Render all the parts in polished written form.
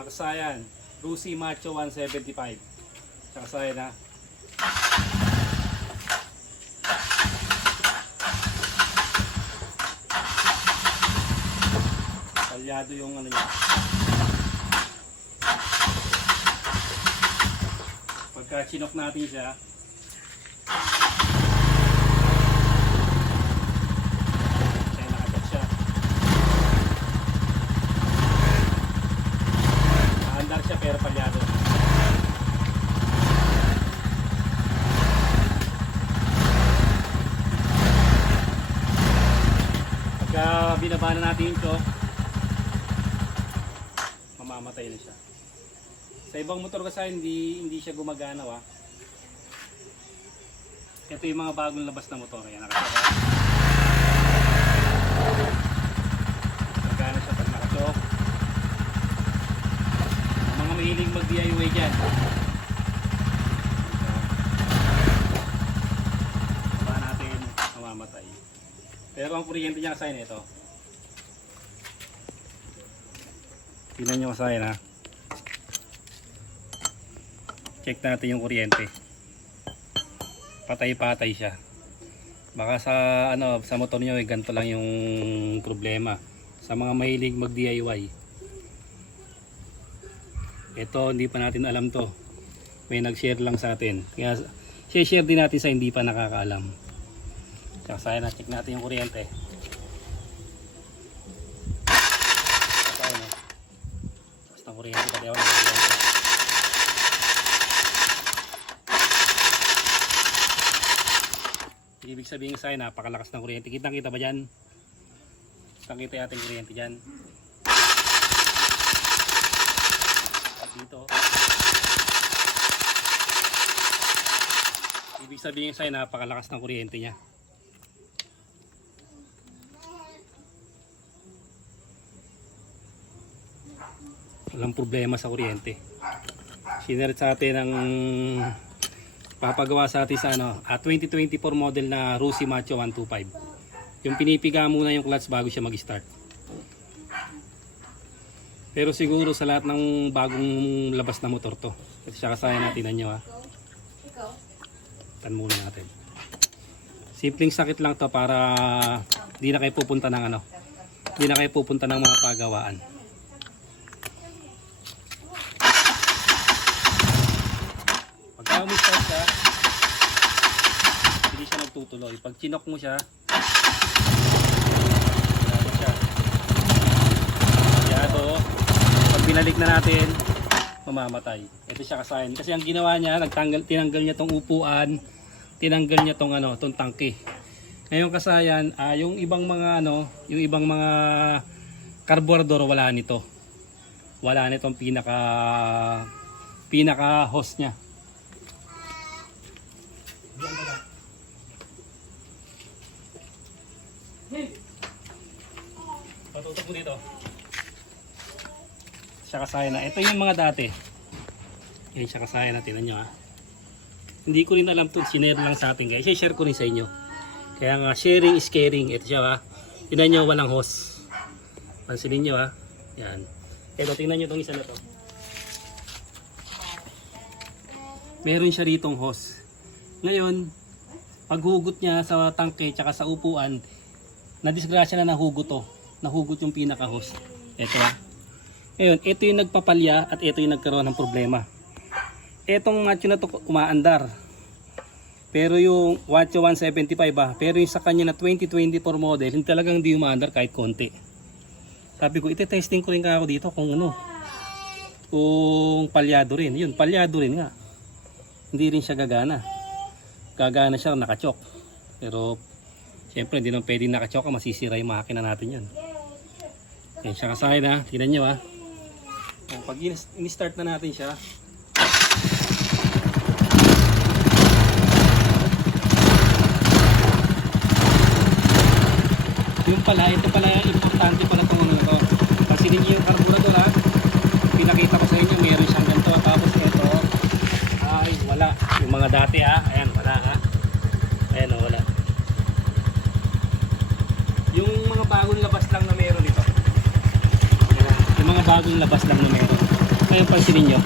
Mga kasayan, Rusi Macho 175. Kasayan ha. Palyado yung ano niya. Pagka chinok natin siya, pero palyado. Pagka binaba na natin ito, mamamatay na siya. Sa ibang motor kasi hindi siya gumagana wa. Ito yung mga bagong labas na motor. Yan, nakasaka. Gagana siya pag nakachok. Mahilig mag DIY dyan. Baka natin mamamatay. Pero ang kuryente niya kasi ito. Tingnan nyo kasi ha. Check natin yung kuryente. Patay-patay siya. Baka sa sa motor nyo ganito lang yung problema. Sa mga mahilig mag DIY. Ito hindi pa natin alam to. May nag-share lang sa atin. Kaya share din natin sa hindi pa nakakaalam. Kaya na check natin yung kuryente. Basta kuryente pati ako ng kuryente. Ibig sabihin sa akin napakalakas ng kuryente. Kitang-kita ba dyan? Kitang-kita natin kuryente dyan. Dito. Ibig sabihin sa'yo napakalakas ng kuryente niya. Walang problema sa kuryente. Sineret sa atin ang papagawa sa atin sa 2024 model na Rusi Macho 125. Yung pinipiga muna yung clutch bago siya mag-start. Pero siguro sa lahat ng bagong labas na motor to. Ito siya kasaya natin nyo ha. Tan muna natin. Simpleng sakit lang to para di na kayo pupunta ng di na kayo pupunta ng mga pagawaan. Pagka umistart siya, hindi siya nagtutuloy. Pag chinok mo siya, binalik na natin, mamamatay. Ito siya kasayan. Kasi ang ginawa niya, tinanggal niya tong upuan, tinanggal niya tong tong tangke. Ngayon kasayan, yung ibang mga yung ibang mga carburetor wala nito. Wala nitong pinaka hose niya. Patutok mo dito. Siya kasaya na. Ito yung mga dati. Yan siya kasaya na. Tingnan nyo ha. Hindi ko rin alam ito. Sinare lang sa atin guys. I-share ko rin sa inyo. Kaya nga sharing is caring. Ito siya ha. Tingnan nyo walang hose. Pansinin nyo ha. Yan. Ito tingnan nyo itong isa na to. Meron siya ritong hose. Ngayon paghugot niya sa tangke tsaka sa upuan, nadisgrasya na nahugot to. Nahugot yung pinaka hose. Ito ha. Ngayon, ito yung nagpapalya at ito yung nagkaroon ng problema. Etong Macho na to umaandar. Pero yung Macho 175 pero yung sa kanya na 2024 model, hindi talagang hindi umaandar kahit konti. Sabi ko, ite-testing ko rin ako dito kung kung palyado rin. Yun, palyado rin nga. Hindi rin siya gagana. Gagana siya nakachok. Pero, siyempre, hindi naman pwedeng nakachok, masisira yung makina natin yan. Yan siya kasaya na. Tignan nyo ha. Pag in-start na natin siya, yung pala, ito pala yung importante pala itong to. Pansinin nyo yung carburetor ha. Pinakita ko sa inyo, meron siyang ganito. Tapos ito, ay wala. Yung mga dati ha, ayan wala ha. Ayan o, wala. Yung mga bagong labas lang na meron ito. Yung mga bagong labas lang na meron. Ngayon pansinin nyo.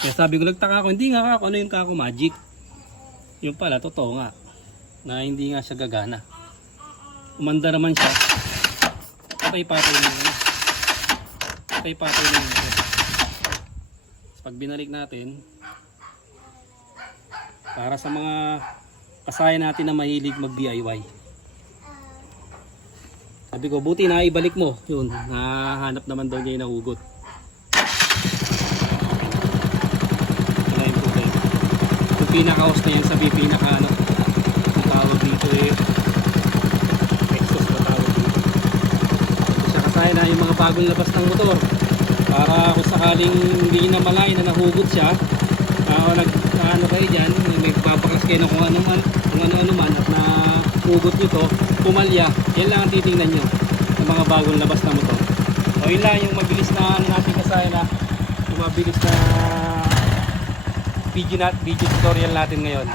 Kaya sabi ko, nagtaka ako, hindi nga ako, ano yung kako magic? Yung pala, totoo nga, na hindi nga siya gagana. Umanda naman siya. Patay-patay na yun. Patay-patay na yun. Pag binalik natin, para sa mga kasaya natin na mahilig mag-DIY. Sabi ko, buti na ibalik mo. Yun, nahanap naman daw niya yung nahugot. Yung pinaka-host na yan, sabi pinaka-ano, ang tawag dito eh, exhaust na tawag dito. Siya kasaya na yung mga bagong labas ng motor. Para kung sakaling hindi na malain na nahugot siya, ano kayo dyan, may papaklas kayo na kung ano man at nahugot nyo to, pumalya, yan lang ang titingnan nyo ng mga bagong labas na motor. O yun lang yung mabilis na natin kasaya na, yung mabilis na video tutorial natin ngayon.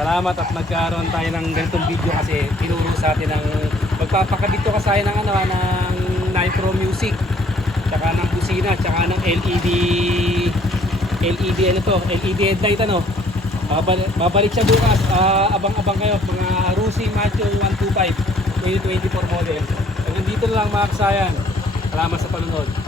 Salamat at nagkaroon tayo ng ganitong video kasi tinuro sa atin ng magpapakabit to kasaya ng Nitro Music, tsaka ng busina, tsaka ng LED ano to, LED headlight ano. Babalik siya bukas. Abang-abang kayo mga Rusi Macho 125 2024 model. Hanggang dito lang mga kasayan. Salamat sa panonood.